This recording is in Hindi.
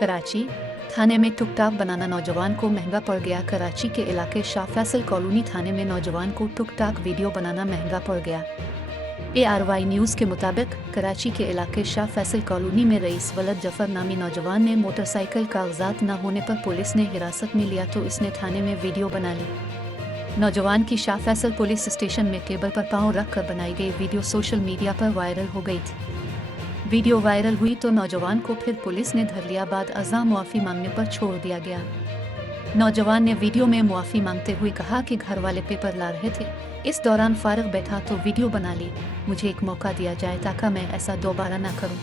कराची थाने में टुकटाक बनाना नौजवान को महंगा पड़ गया। कराची के इलाके शाह फैसल कॉलोनी थाने में नौजवान को टुकटाक वीडियो बनाना महंगा पड़ गया। ARY न्यूज़ के मुताबिक कराची के इलाके शाह फैसल कॉलोनी में रईस वलद जफर नामी नौजवान ने मोटरसाइकिल कागजात न होने पर पुलिस ने हिरासत में लिया तो इसने थाने में वीडियो बना ली। नौजवान की शाह फैसल पुलिस स्टेशन में टेबल पर पांव रख कर बनाई गई वीडियो सोशल मीडिया पर वायरल हो गई थी। वीडियो वायरल हुई तो नौजवान को फिर पुलिस ने धर लिया। बाद अज़ा मुआफ़ी मांगने पर छोड़ दिया गया। नौजवान ने वीडियो में मुआफ़ी मांगते हुए कहा कि घर वाले पेपर ला रहे थे, इस दौरान फारग बैठा तो वीडियो बना ली। मुझे एक मौका दिया जाए ताकि मैं ऐसा दोबारा ना करूं।